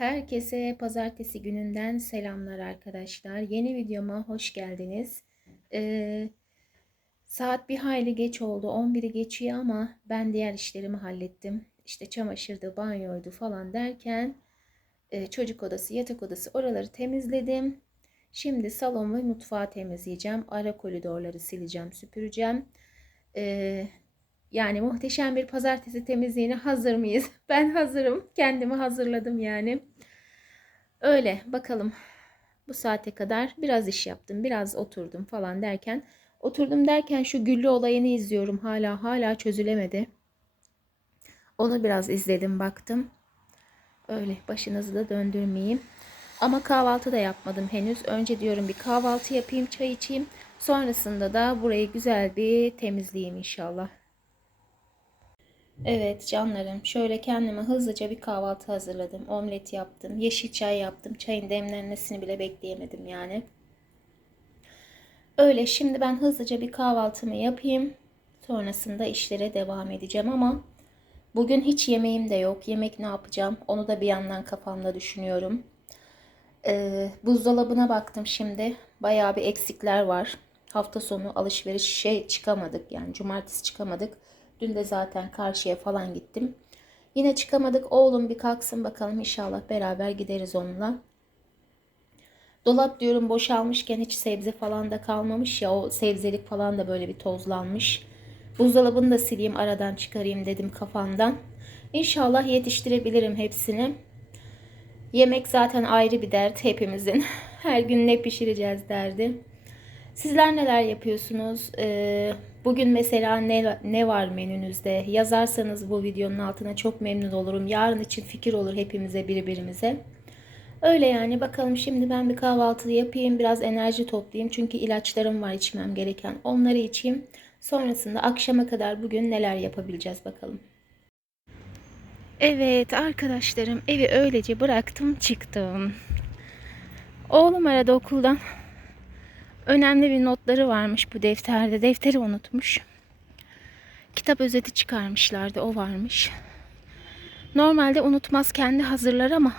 Herkese pazartesi gününden selamlar arkadaşlar. Yeni videoma hoş geldiniz. Ee, saat bir hayli geç oldu. 11'i geçiyor ama ben diğer işlerimi hallettim. İşte çamaşırdı, banyoydu falan derken e, çocuk odası, yatak odası oraları temizledim. Şimdi salon ve mutfağı temizleyeceğim. Ara koridorları sileceğim, süpüreceğim. Ee, yani muhteşem bir pazartesi temizliğine hazır mıyız? Ben hazırım. Kendimi hazırladım yani. Öyle bakalım. Bu saate kadar biraz iş yaptım. Biraz oturdum falan derken. Oturdum derken şu güllü olayını izliyorum. Hala hala çözülemedi. Onu biraz izledim baktım. Öyle başınızı da döndürmeyeyim. Ama kahvaltı da yapmadım henüz. Önce diyorum bir kahvaltı yapayım, çay içeyim. Sonrasında da burayı güzel bir temizleyeyim inşallah. Evet canlarım şöyle kendime hızlıca bir kahvaltı hazırladım. Omlet yaptım. Yeşil çay yaptım. Çayın demlenmesini bile bekleyemedim yani. Öyle şimdi ben hızlıca bir kahvaltımı yapayım. Sonrasında işlere devam edeceğim ama bugün hiç yemeğim de yok. Yemek ne yapacağım onu da bir yandan kafamda düşünüyorum. Ee, buzdolabına baktım şimdi. Bayağı bir eksikler var. Hafta sonu alışveriş şey çıkamadık yani cumartesi çıkamadık. Dün de zaten karşıya falan gittim. Yine çıkamadık. Oğlum bir kalksın bakalım inşallah beraber gideriz onunla. Dolap diyorum boşalmışken hiç sebze falan da kalmamış ya o sebzelik falan da böyle bir tozlanmış. Buzdolabını da sileyim aradan çıkarayım dedim kafamdan. İnşallah yetiştirebilirim hepsini. Yemek zaten ayrı bir dert hepimizin. Her gün ne pişireceğiz derdi. Sizler neler yapıyorsunuz? Ee, bugün mesela ne, ne var menünüzde? Yazarsanız bu videonun altına çok memnun olurum. Yarın için fikir olur hepimize birbirimize. Öyle yani bakalım şimdi ben bir kahvaltı yapayım. Biraz enerji toplayayım. Çünkü ilaçlarım var içmem gereken. Onları içeyim. Sonrasında akşama kadar bugün neler yapabileceğiz bakalım. Evet arkadaşlarım evi öylece bıraktım çıktım. Oğlum aradı okuldan. Önemli bir notları varmış bu defterde. Defteri unutmuş. Kitap özeti çıkarmışlardı. O varmış. Normalde unutmaz kendi hazırlar ama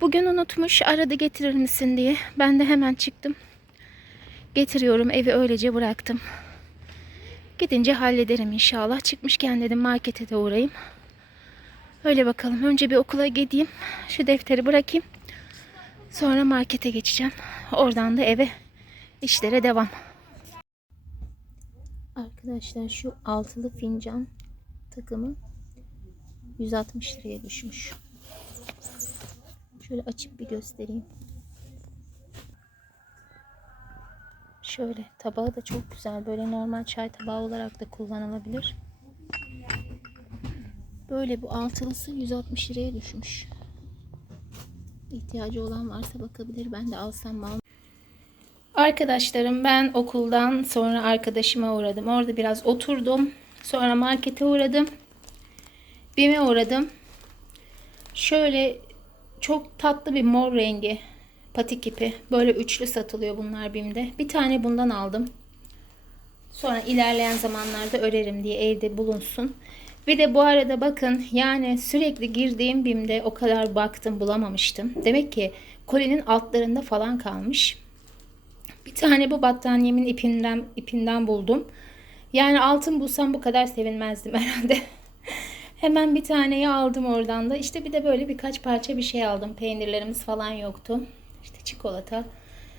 bugün unutmuş. Aradı getirir misin diye. Ben de hemen çıktım. Getiriyorum. Evi öylece bıraktım. Gidince hallederim inşallah. Çıkmışken dedim markete de uğrayayım. Öyle bakalım. Önce bir okula gideyim. Şu defteri bırakayım. Sonra markete geçeceğim. Oradan da eve işlere devam. Arkadaşlar şu altılı fincan takımı 160 liraya düşmüş. Şöyle açıp bir göstereyim. Şöyle tabağı da çok güzel. Böyle normal çay tabağı olarak da kullanılabilir. Böyle bu altılısı 160 liraya düşmüş. İhtiyacı olan varsa bakabilir. Ben de alsam mı Arkadaşlarım ben okuldan sonra arkadaşıma uğradım. Orada biraz oturdum. Sonra markete uğradım. Bime uğradım. Şöyle çok tatlı bir mor rengi patik ipi. Böyle üçlü satılıyor bunlar Bim'de. Bir tane bundan aldım. Sonra ilerleyen zamanlarda örerim diye evde bulunsun. Bir de bu arada bakın yani sürekli girdiğim BİM'de o kadar baktım bulamamıştım. Demek ki kolinin altlarında falan kalmış. Bir tane bu battaniyemin ipinden ipinden buldum. Yani altın bulsam bu kadar sevinmezdim herhalde. Hemen bir taneyi aldım oradan da. İşte bir de böyle birkaç parça bir şey aldım. Peynirlerimiz falan yoktu. İşte çikolata.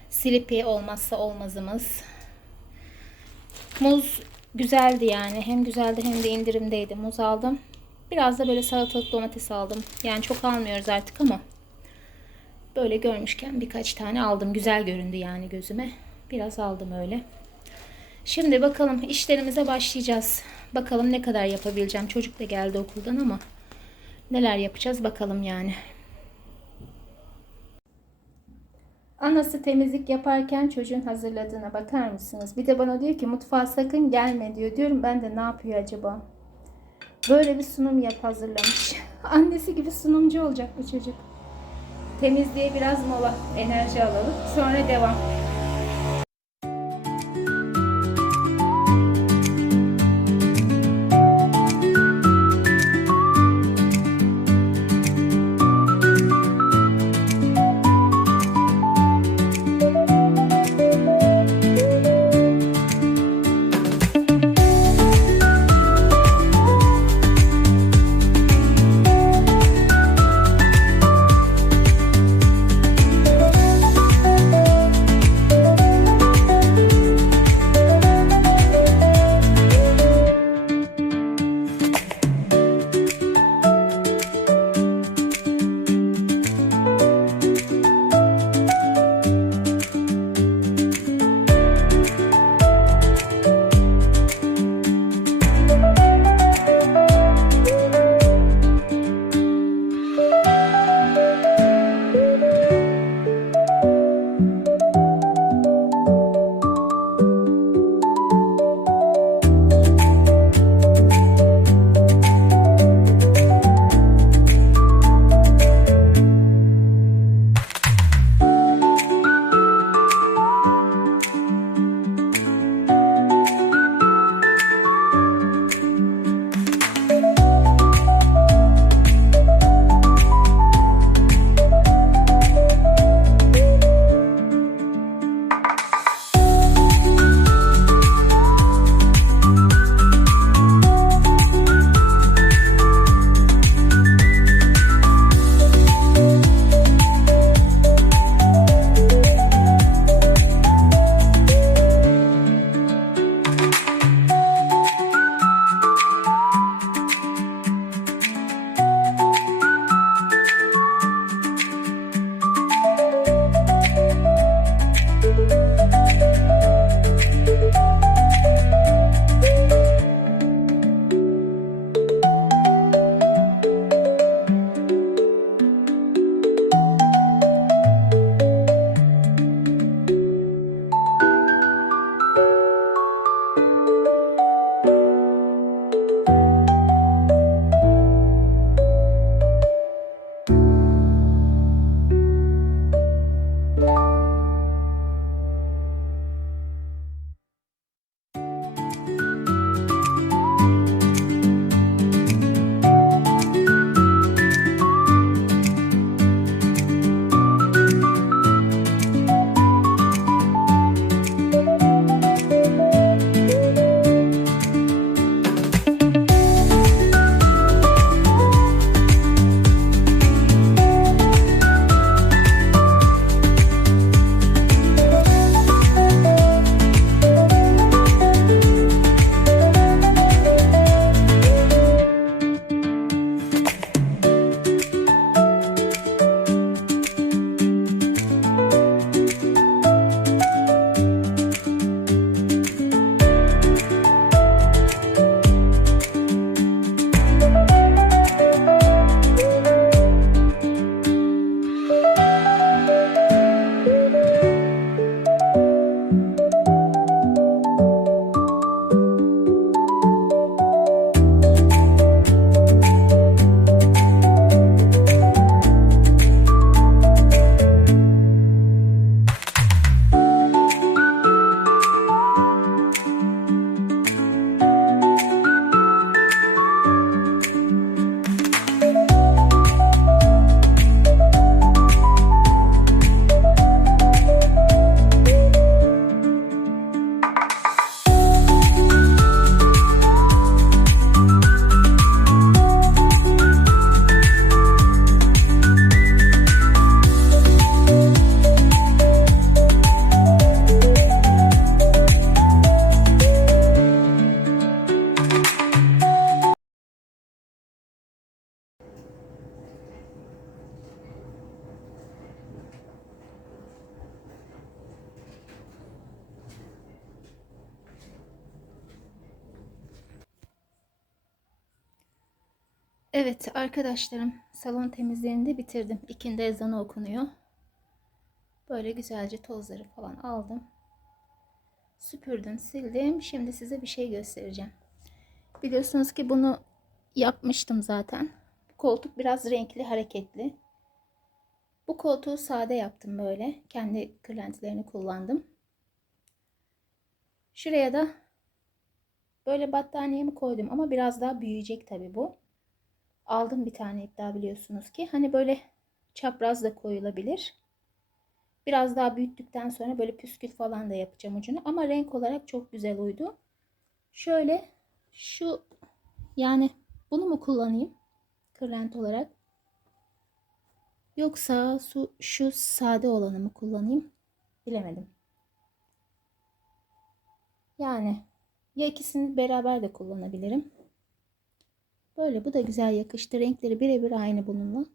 Silipi olmazsa olmazımız. Muz güzeldi yani. Hem güzeldi hem de indirimdeydi. Muz aldım. Biraz da böyle salatalık domates aldım. Yani çok almıyoruz artık ama böyle görmüşken birkaç tane aldım. Güzel göründü yani gözüme. Biraz aldım öyle. Şimdi bakalım işlerimize başlayacağız. Bakalım ne kadar yapabileceğim. Çocuk da geldi okuldan ama neler yapacağız bakalım yani. Anası temizlik yaparken çocuğun hazırladığına bakar mısınız? Bir de bana diyor ki mutfağa sakın gelme diyor. Diyorum ben de ne yapıyor acaba? Böyle bir sunum yap hazırlamış. Annesi gibi sunumcu olacak bu çocuk. Temizliğe biraz mola, enerji alalım. Sonra devam. Evet arkadaşlarım salon temizliğini de bitirdim. İkindi ezanı okunuyor. Böyle güzelce tozları falan aldım. Süpürdüm, sildim. Şimdi size bir şey göstereceğim. Biliyorsunuz ki bunu yapmıştım zaten. Koltuk biraz renkli, hareketli. Bu koltuğu sade yaptım böyle. Kendi kırlentilerini kullandım. Şuraya da böyle battaniyemi koydum ama biraz daha büyüyecek tabii bu. Aldım bir tane iptal biliyorsunuz ki. Hani böyle çapraz da koyulabilir. Biraz daha büyüttükten sonra böyle püskül falan da yapacağım ucunu. Ama renk olarak çok güzel uydu. Şöyle şu yani bunu mu kullanayım? Kırlent olarak. Yoksa su, şu sade olanı mı kullanayım? Bilemedim. Yani ya ikisini beraber de kullanabilirim. Böyle bu da güzel yakıştı. Renkleri birebir aynı bununla.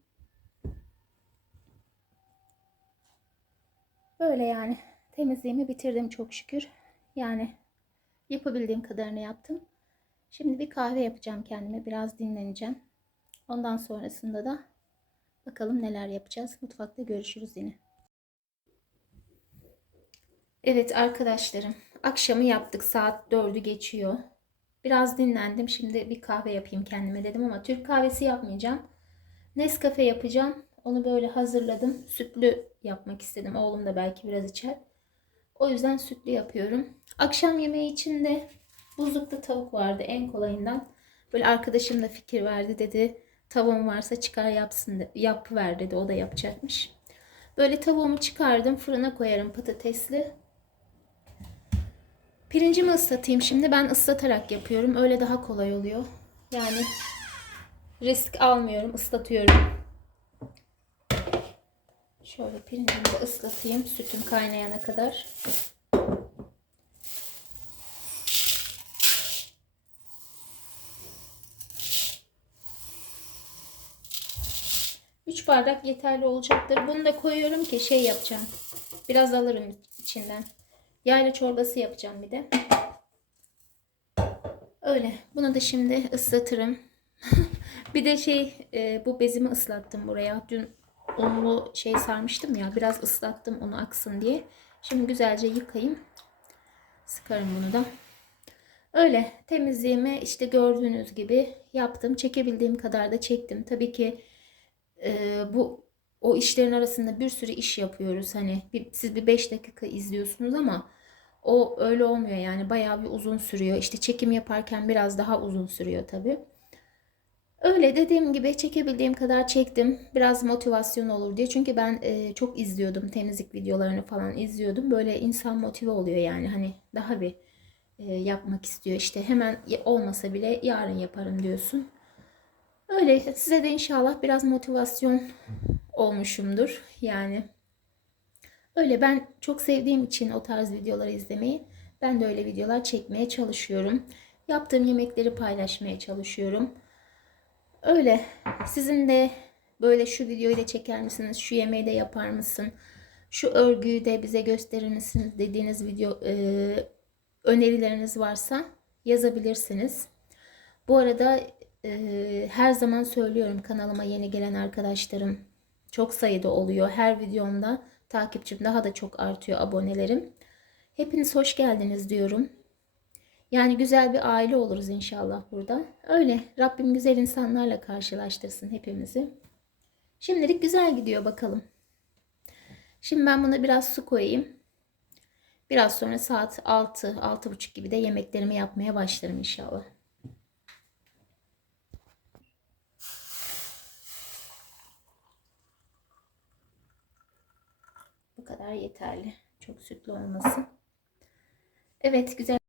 Böyle yani temizliğimi bitirdim çok şükür. Yani yapabildiğim kadarını yaptım. Şimdi bir kahve yapacağım kendime. Biraz dinleneceğim. Ondan sonrasında da bakalım neler yapacağız. Mutfakta görüşürüz yine. Evet arkadaşlarım. Akşamı yaptık. Saat 4'ü geçiyor. Biraz dinlendim. Şimdi bir kahve yapayım kendime dedim ama Türk kahvesi yapmayacağım. Nescafe yapacağım. Onu böyle hazırladım. Sütlü yapmak istedim. Oğlum da belki biraz içer. O yüzden sütlü yapıyorum. Akşam yemeği için de buzlukta tavuk vardı en kolayından. Böyle arkadaşım da fikir verdi dedi. Tavuğum varsa çıkar yapsın de, yap ver dedi. O da yapacakmış. Böyle tavuğumu çıkardım. Fırına koyarım patatesli. Pirincimi ıslatayım şimdi. Ben ıslatarak yapıyorum. Öyle daha kolay oluyor. Yani risk almıyorum. ıslatıyorum. Şöyle pirincimi de ıslatayım. Sütüm kaynayana kadar. Üç bardak yeterli olacaktır. Bunu da koyuyorum ki şey yapacağım. Biraz alırım içinden. Yayla çorbası yapacağım bir de. Öyle. Bunu da şimdi ıslatırım. bir de şey e, bu bezimi ıslattım buraya. Dün unlu şey sarmıştım ya. Biraz ıslattım onu aksın diye. Şimdi güzelce yıkayayım. Sıkarım bunu da. Öyle temizliğimi işte gördüğünüz gibi yaptım. Çekebildiğim kadar da çektim. Tabii ki e, bu o işlerin arasında bir sürü iş yapıyoruz. Hani bir, siz bir 5 dakika izliyorsunuz ama o öyle olmuyor yani bayağı bir uzun sürüyor. İşte çekim yaparken biraz daha uzun sürüyor tabii. Öyle dediğim gibi çekebildiğim kadar çektim. Biraz motivasyon olur diye. Çünkü ben e, çok izliyordum temizlik videolarını falan izliyordum. Böyle insan motive oluyor yani hani daha bir e, yapmak istiyor. İşte hemen olmasa bile yarın yaparım diyorsun. Öyle size de inşallah biraz motivasyon olmuşumdur. Yani öyle ben çok sevdiğim için o tarz videoları izlemeyi ben de öyle videolar çekmeye çalışıyorum. Yaptığım yemekleri paylaşmaya çalışıyorum. Öyle sizin de böyle şu videoyu da çeker misiniz? Şu yemeği de yapar mısın? Şu örgüyü de bize gösterir misiniz? Dediğiniz video e, önerileriniz varsa yazabilirsiniz. Bu arada her zaman söylüyorum kanalıma yeni gelen arkadaşlarım çok sayıda oluyor. Her videomda takipçim daha da çok artıyor abonelerim. Hepiniz hoş geldiniz diyorum. Yani güzel bir aile oluruz inşallah burada. Öyle Rabbim güzel insanlarla karşılaştırsın hepimizi. Şimdilik güzel gidiyor bakalım. Şimdi ben buna biraz su koyayım. Biraz sonra saat 6, 6.30 gibi de yemeklerimi yapmaya başlarım inşallah. Kadar yeterli. Çok sütlü olmasın. Evet güzel.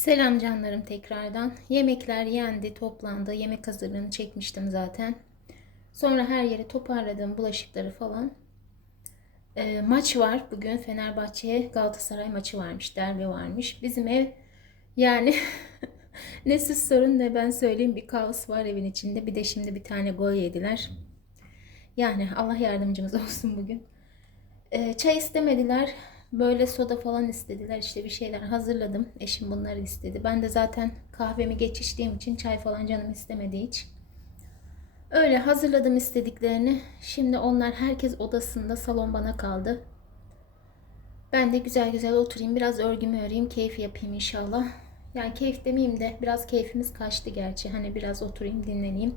Selam canlarım tekrardan. Yemekler yendi, toplandı. Yemek hazırlığını çekmiştim zaten. Sonra her yeri toparladım, bulaşıkları falan. Ee, maç var bugün Fenerbahçe'ye Galatasaray maçı varmış, derbi varmış. Bizim ev yani ne siz sorun ne ben söyleyeyim bir kaos var evin içinde. Bir de şimdi bir tane gol yediler. Yani Allah yardımcımız olsun bugün. Ee, çay istemediler. Böyle soda falan istediler. İşte bir şeyler hazırladım. Eşim bunları istedi. Ben de zaten kahvemi geç içtiğim için çay falan canım istemedi hiç. Öyle hazırladım istediklerini. Şimdi onlar herkes odasında. Salon bana kaldı. Ben de güzel güzel oturayım. Biraz örgümü öreyim. Keyif yapayım inşallah. Yani keyif demeyeyim de biraz keyfimiz kaçtı gerçi. Hani biraz oturayım dinleneyim.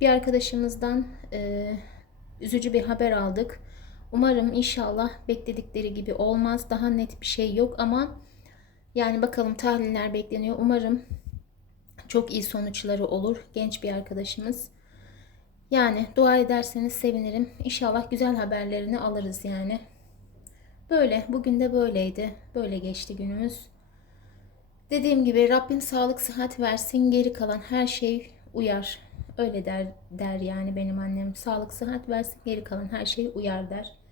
Bir arkadaşımızdan e, üzücü bir haber aldık. Umarım inşallah bekledikleri gibi olmaz. Daha net bir şey yok ama yani bakalım tahliller bekleniyor. Umarım çok iyi sonuçları olur. Genç bir arkadaşımız. Yani dua ederseniz sevinirim. İnşallah güzel haberlerini alırız yani. Böyle. Bugün de böyleydi. Böyle geçti günümüz. Dediğim gibi Rabbim sağlık sıhhat versin. Geri kalan her şey uyar. Öyle der, der yani benim annem. Sağlık sıhhat versin. Geri kalan her şey uyar der.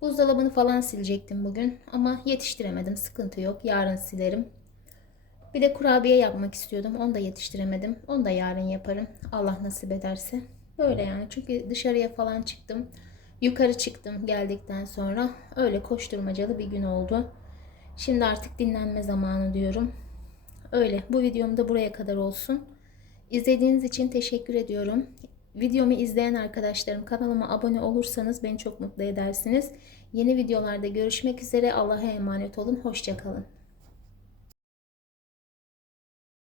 Buzdolabını falan silecektim bugün. Ama yetiştiremedim. Sıkıntı yok. Yarın silerim. Bir de kurabiye yapmak istiyordum. Onu da yetiştiremedim. Onu da yarın yaparım. Allah nasip ederse. Böyle yani. Çünkü dışarıya falan çıktım. Yukarı çıktım geldikten sonra. Öyle koşturmacalı bir gün oldu. Şimdi artık dinlenme zamanı diyorum. Öyle. Bu videom da buraya kadar olsun. İzlediğiniz için teşekkür ediyorum. Videomu izleyen arkadaşlarım kanalıma abone olursanız beni çok mutlu edersiniz. Yeni videolarda görüşmek üzere. Allah'a emanet olun. Hoşçakalın.